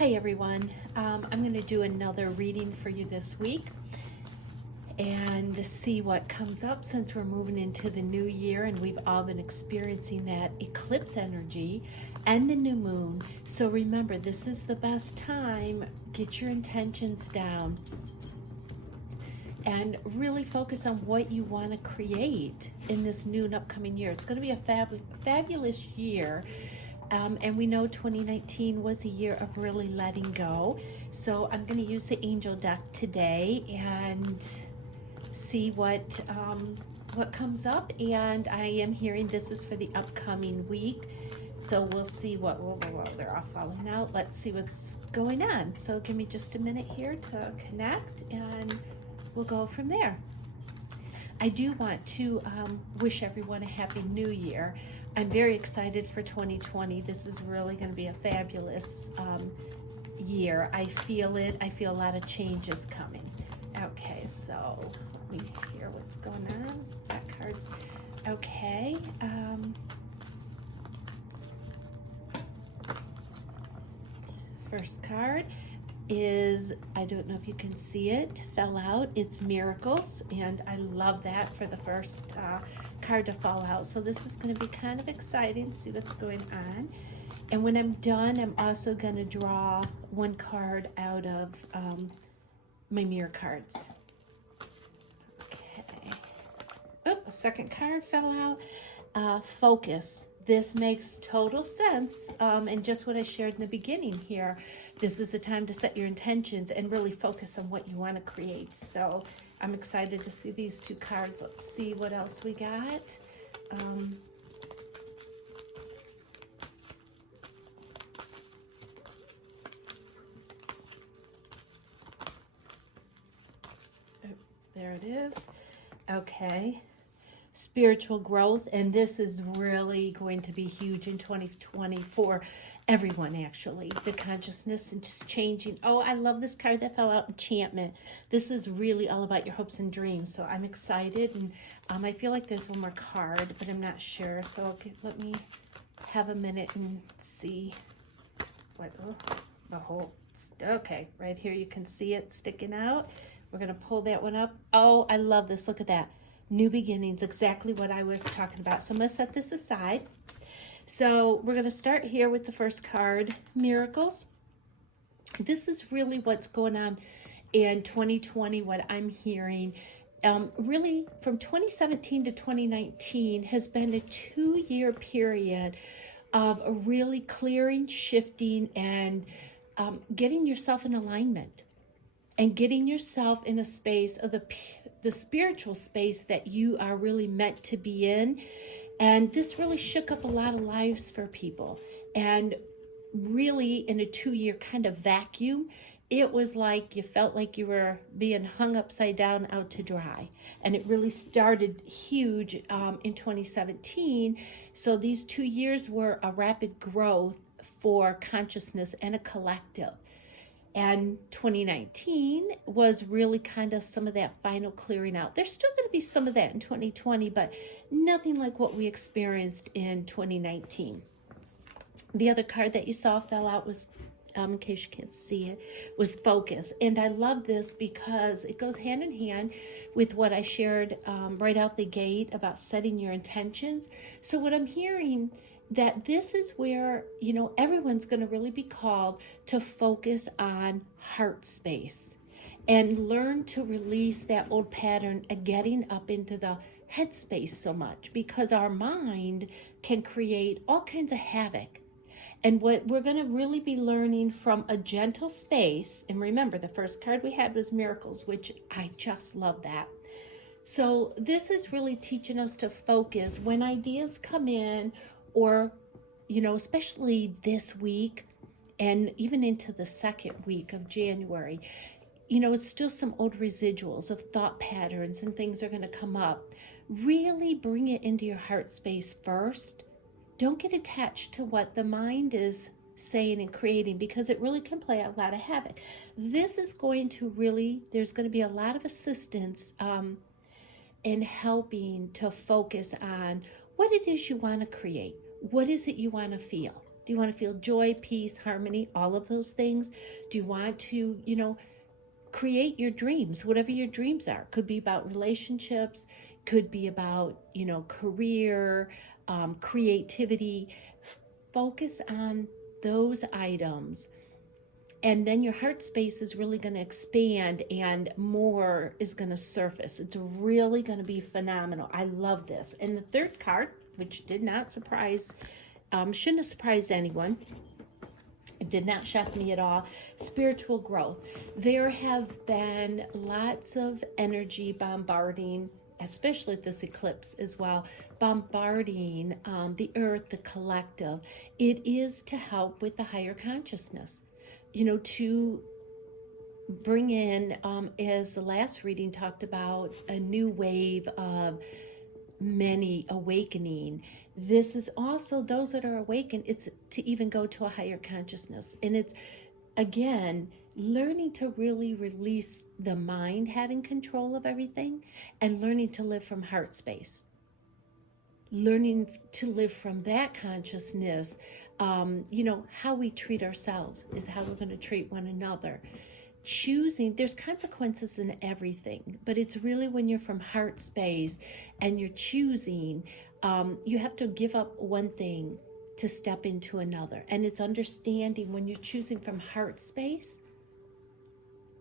Hi everyone. I'm going to do another reading for you this week and see what comes up since we're moving into the new year and we've all been experiencing that eclipse energy and the new moon. So remember, this is the best time. Get your intentions down and really focus on what you want to create in this new and upcoming year. It's going to be a fabulous year. And we know 2019 was a year of really letting go. So I'm going to use the angel deck today and see what comes up. And I am hearing this is for the upcoming week. So we'll see what, they're all falling out. Let's see what's going on. So give me just a minute here to connect and we'll go from there. I do want to wish everyone a happy new year. I'm very excited for 2020. This is really going to be a fabulous year. I feel it. I feel a lot of changes coming. Okay, so let me hear what's going on. That card's okay. First card is, I don't know if you can see it, fell out. It's Miracles, and I love that for the first card to fall out. So this is going to be kind of exciting, see what's going on. And when I'm done, I'm also going to draw one card out of my mirror cards. Okay. Oh, a second card fell out. Focus. This makes total sense, and just what I shared in the beginning here. This is the time to set your intentions and really focus on what you want to create. So I'm excited to see these two cards. Let's see what else we got. There it is. Okay. Spiritual growth, and this is really going to be huge in 2020 for everyone, actually. The consciousness and just changing. Oh, I love this card that fell out, Enchantment. This is really all about your hopes and dreams, so I'm excited, and I feel like there's one more card, but I'm not sure, so okay, let me have a minute and see what, the whole, okay, right here you can see it sticking out. We're going to pull that one up. Oh, I love this. Look at that. New beginnings, exactly what I was talking about. So I'm going to set this aside. So we're going to start here with the first card, Miracles. This is really what's going on in 2020, what I'm hearing. Really, from 2017 to 2019 has been a 2-year period of really clearing, shifting, and getting yourself in alignment and getting yourself in a space of the spiritual space that you are really meant to be in. And this really shook up a lot of lives for people. And really in a 2-year kind of vacuum, it was like you felt like you were being hung upside down out to dry. And it really started huge in 2017. So these 2 years were a rapid growth for consciousness and a collective. And 2019 was really kind of some of that final clearing out. There's still going to be some of that in 2020, but nothing like what we experienced in 2019. The other card that you saw fell out was, in case you can't see it, was Focus. And I love this because it goes hand in hand with what I shared right out the gate about setting your intentions. So what I'm hearing, that this is where, you know, everyone's going to really be called to focus on heart space and learn to release that old pattern of getting up into the head space so much, because our mind can create all kinds of havoc. And what we're going to really be learning from a gentle space, and remember the first card we had was Miracles, which I just love that. So this is really teaching us to focus when ideas come in, or, you know, especially this week and even into the second week of January, you know, it's still some old residuals of thought patterns and things are going to come up. Really bring it into your heart space first. Don't get attached to what the mind is saying and creating, because it really can play a lot of havoc. This is going to really, there's going to be a lot of assistance in helping to focus on what it is you want to create. What is it you want to feel? Do you want to feel joy, peace, harmony, all of those things? Do you want to, create your dreams, whatever your dreams are? Could be about relationships, could be about, career, creativity. Focus on those items, and then your heart space is really going to expand and more is going to surface. It's really going to be phenomenal. I love this. And the third card, which did not surprise, shouldn't have surprised anyone. It did not shock me at all. Spiritual growth. There have been lots of energy bombarding, especially at this eclipse as well, bombarding the earth, the collective. It is to help with the higher consciousness, to bring in, as the last reading talked about, a new wave of many awakening. This is also those that are awakened. It's to even go to a higher consciousness. And it's, again, learning to really release the mind having control of everything and learning to live from heart space. Learning to live from that consciousness. How we treat ourselves is how we're going to treat one another. Choosing, there's consequences in everything, but it's really when you're from heart space and you're choosing, you have to give up one thing to step into another. And it's understanding when you're choosing from heart space,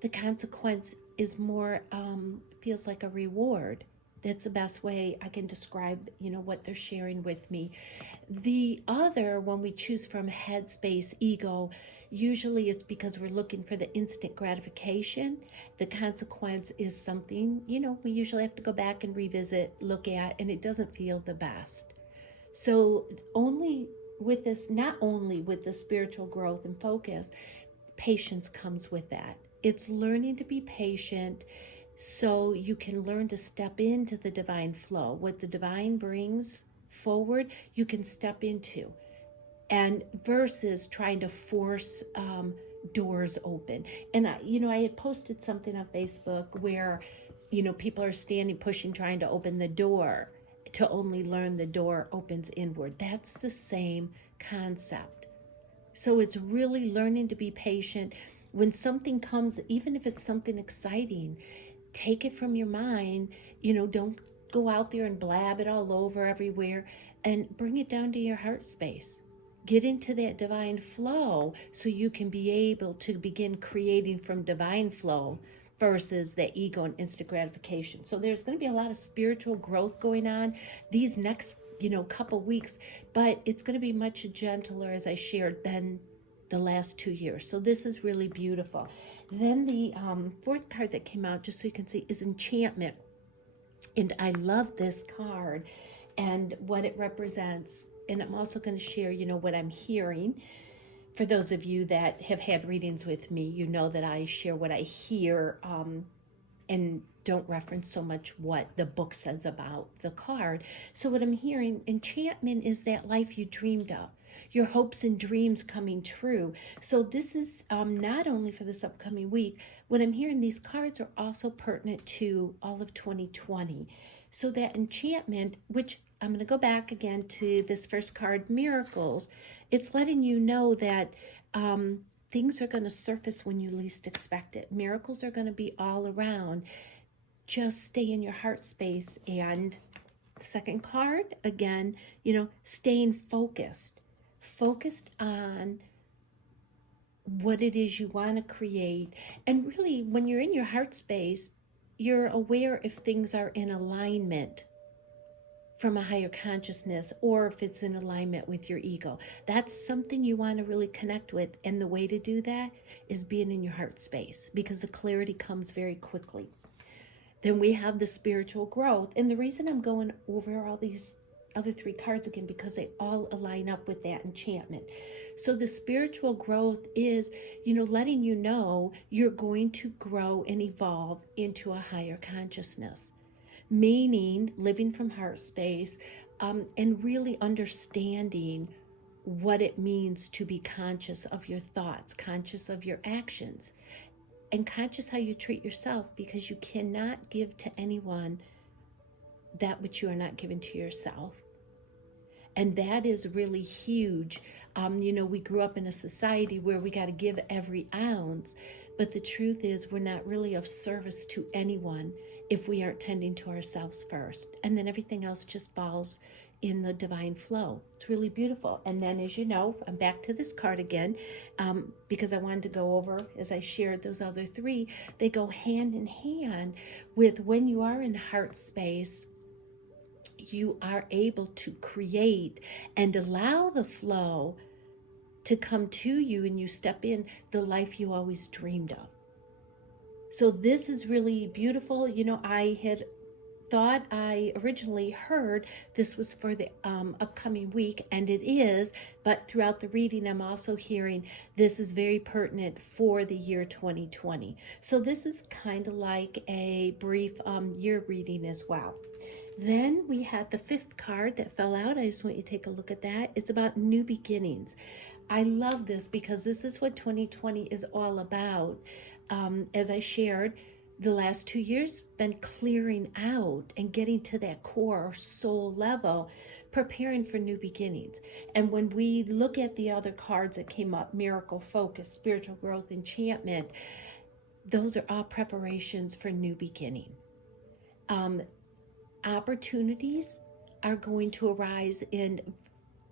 the consequence is more, feels like a reward. That's the best way I can describe, what they're sharing with me. The other, when we choose from head space, ego, usually it's because we're looking for the instant gratification. The consequence is something, we usually have to go back and revisit, look at, and it doesn't feel the best. So only with this, not only with the spiritual growth and focus, patience comes with that. It's learning to be patient so you can learn to step into the divine flow. What the divine brings forward, you can step into. And versus trying to force doors open. And I had posted something on Facebook where, people are standing, pushing, trying to open the door to only learn the door opens inward. That's the same concept. So it's really learning to be patient. When something comes, even if it's something exciting, take it from your mind, don't go out there and blab it all over everywhere, and bring it down to your heart space. Get into that divine flow so you can be able to begin creating from divine flow versus the ego and instant gratification. So there's going to be a lot of spiritual growth going on these next, couple weeks, but it's going to be much gentler, as I shared, than the last 2 years. So this is really beautiful. Then the fourth card that came out, just so you can see, is Enchantment. And I love this card and what it represents. And I'm also going to share, what I'm hearing. For those of you that have had readings with me, you know that I share what I hear and don't reference so much what the book says about the card. So what I'm hearing, enchantment is that life you dreamed of, your hopes and dreams coming true. So this is not only for this upcoming week. What I'm hearing, these cards are also pertinent to all of 2020. So that enchantment, which I'm going to go back again to this first card, miracles. It's letting you know that things are going to surface when you least expect it. Miracles are going to be all around. Just stay in your heart space. And the second card, again, staying focused. Focused on what it is you want to create. And really, when you're in your heart space, you're aware if things are in alignment from a higher consciousness, or if it's in alignment with your ego. That's something you want to really connect with. And the way to do that is being in your heart space, because the clarity comes very quickly. Then we have the spiritual growth. And the reason I'm going over all these other three cards again, because they all align up with that enchantment. So the spiritual growth is, letting you know you're going to grow and evolve into a higher consciousness. Meaning living from heart space, and really understanding what it means to be conscious of your thoughts, conscious of your actions, and conscious how you treat yourself, because you cannot give to anyone that which you are not giving to yourself. And that is really huge. We grew up in a society where we got to give every ounce, but the truth is we're not really of service to anyone if we aren't tending to ourselves first. And then everything else just falls in the divine flow. It's really beautiful. And then, as you know, I'm back to this card again, because I wanted to go over, as I shared those other three, they go hand in hand with when you are in heart space, you are able to create and allow the flow to come to you, and you step in the life you always dreamed of. So this is really beautiful. I had thought I originally heard this was for the upcoming week, and it is, but throughout the reading I'm also hearing this is very pertinent for the year 2020. So this is kind of like a brief year reading as well. Then we had the fifth card that fell out. I just want you to take a look at that. It's about new beginnings. I love this because this is what 2020 is all about. As I shared, the last 2 years been clearing out and getting to that core or soul level, preparing for new beginnings. And when we look at the other cards that came up, miracle, focus, spiritual growth, enchantment, those are all preparations for new beginning. Opportunities are going to arise in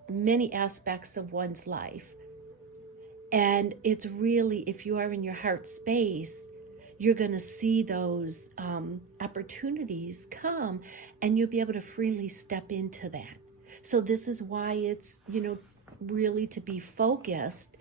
many aspects of one's life. And it's really, if you are in your heart space, you're going to see those opportunities come, and you'll be able to freely step into that. So this is why it's, really to be focused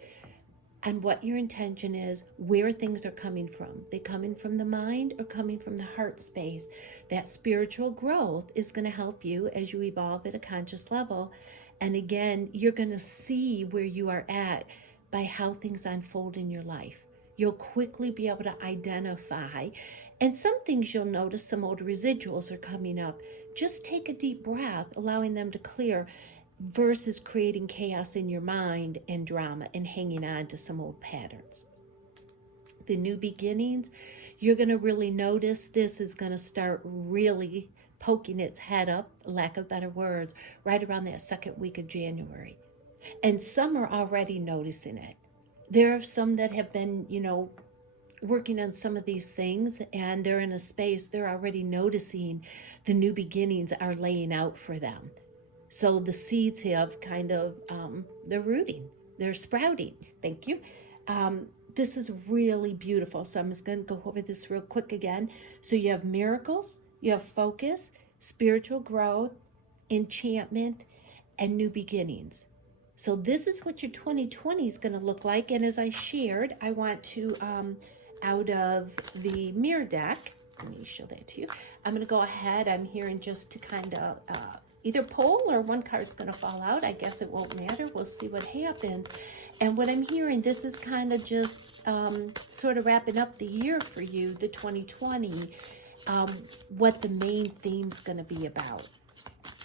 on what your intention is, where things are coming from. They coming from the mind or coming from the heart space. That spiritual growth is going to help you as you evolve at a conscious level. And again, you're going to see where you are at by how things unfold in your life. You'll quickly be able to identify. And some things you'll notice, some old residuals are coming up. Just take a deep breath, allowing them to clear, versus creating chaos in your mind and drama and hanging on to some old patterns. The new beginnings, you're going to really notice this is going to start really poking its head up, lack of better words, right around that second week of January. And some are already noticing it. There are some that have been, working on some of these things, and they're in a space, they're already noticing the new beginnings are laying out for them. So the seeds have kind of, they're rooting, they're sprouting. Thank you. This is really beautiful. So I'm just going to go over this real quick again. So you have miracles, you have focus, spiritual growth, enchantment, and new beginnings. So this is what your 2020 is going to look like. And as I shared, I want to, out of the mirror deck, let me show that to you. I'm going to go ahead. I'm hearing just to kind of either pull or one card's going to fall out. I guess it won't matter. We'll see what happens. And what I'm hearing, this is kind of just sort of wrapping up the year for you, the 2020, what the main theme's going to be about.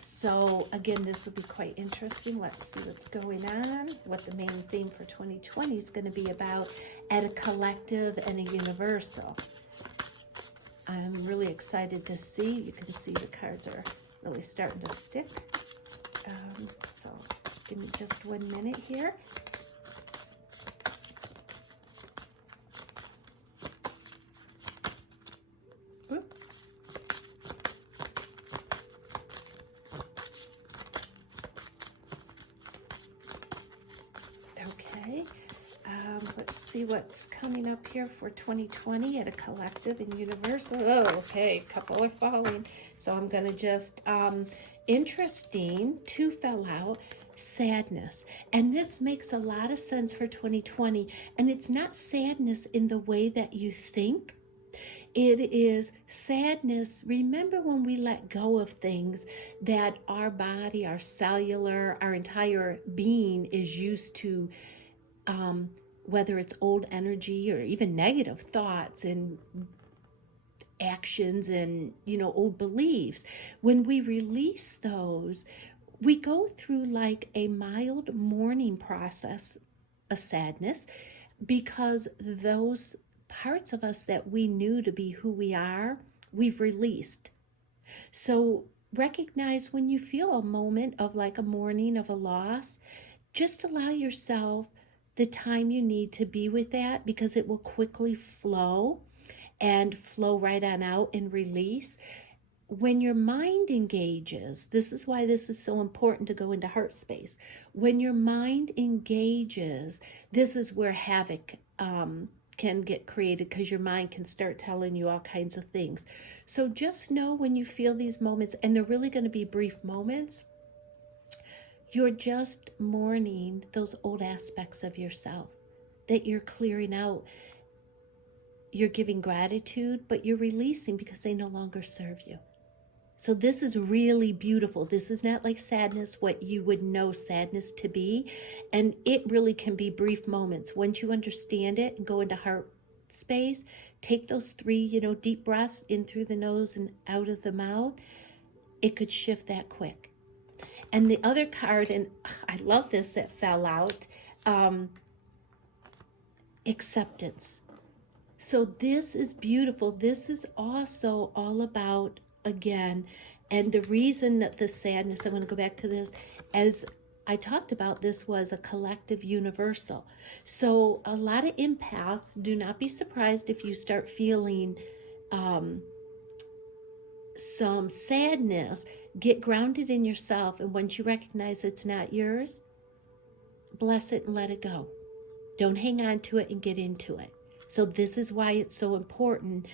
So again, this will be quite interesting. Let's see what's going on, what the main theme for 2020 is going to be about at a collective and a universal. I'm really excited to see. You can see the cards are really starting to stick. So give me just 1 minute here. Okay, let's see what's coming up here for 2020 at a collective and universal. Oh, okay, a couple are falling. So I'm going to just, interesting, 2 fell out, sadness. And this makes a lot of sense for 2020. And it's not sadness in the way that you think. It is sadness. Remember when we let go of things that our body, our cellular, our entire being is used to, whether it's old energy or even negative thoughts and actions and, old beliefs. When we release those, we go through like a mild mourning process, a sadness, because those parts of us that we knew to be who we are, we've released. So recognize when you feel a moment of like a mourning of a loss, just allow yourself the time you need to be with that, because it will quickly flow and flow right on out and release. When your mind engages, this is why this is so important to go into heart space. When your mind engages, this is where havoc can get created, because your mind can start telling you all kinds of things. So just know when you feel these moments, and they're really going to be brief moments, you're just mourning those old aspects of yourself that you're clearing out. You're giving gratitude, but you're releasing because they no longer serve you. So this is really beautiful. This is not like sadness, what you would know sadness to be. And it really can be brief moments. Once you understand it and go into heart space, take those 3, deep breaths in through the nose and out of the mouth. It could shift that quick. And the other card, and I love this that fell out, acceptance. So this is beautiful. This is also all about, again, and the reason that the sadness, I'm going to go back to this, as I talked about, this was a collective universal. So a lot of empaths, do not be surprised if you start feeling some sadness. Get grounded in yourself, and once you recognize it's not yours, bless it and let it go. Don't hang on to it and get into it. So this is why it's so important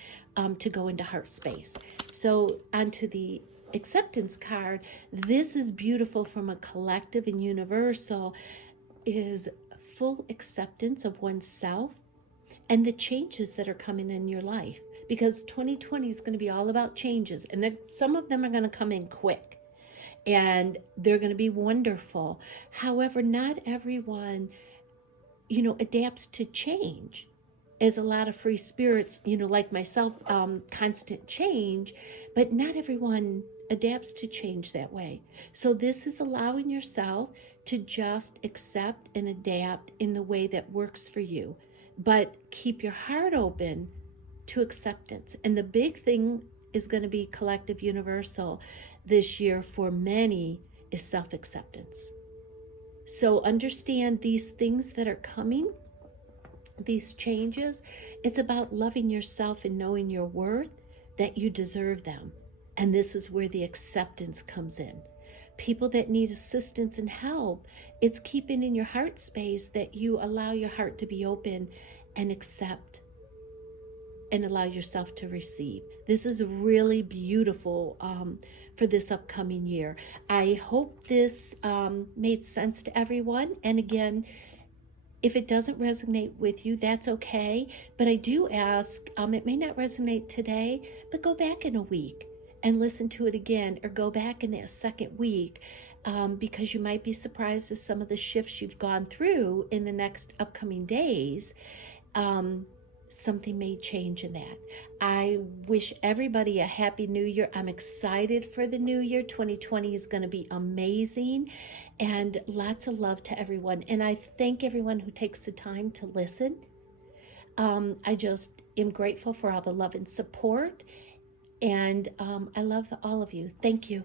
to go into heart space. So onto the acceptance card, this is beautiful from a collective and universal, is full acceptance of oneself and the changes that are coming in your life. Because 2020 is going to be all about changes, and some of them are going to come in quick, and they're going to be wonderful. However, not everyone, adapts to change. As a lot of free spirits, like myself, constant change, but not everyone adapts to change that way. So this is allowing yourself to just accept and adapt in the way that works for you, but keep your heart open to acceptance. And the big thing is going to be collective universal this year for many is self-acceptance. So understand these things that are coming, these changes, it's about loving yourself and knowing your worth, that you deserve them. And this is where the acceptance comes in. People that need assistance and help, it's keeping in your heart space that you allow your heart to be open and accept and allow yourself to receive. This is really beautiful for this upcoming year. I hope this made sense to everyone. And again, if it doesn't resonate with you, that's okay. But I do ask, it may not resonate today, but go back in a week and listen to it again, or go back in that second week, because you might be surprised at some of the shifts you've gone through in the next upcoming days. Something may change in that. I wish everybody a happy new year. I'm excited for the new year. 2020 is going to be amazing, and lots of love to everyone. And I thank everyone who takes the time to listen. I just am grateful for all the love and support, and I love all of you. Thank you.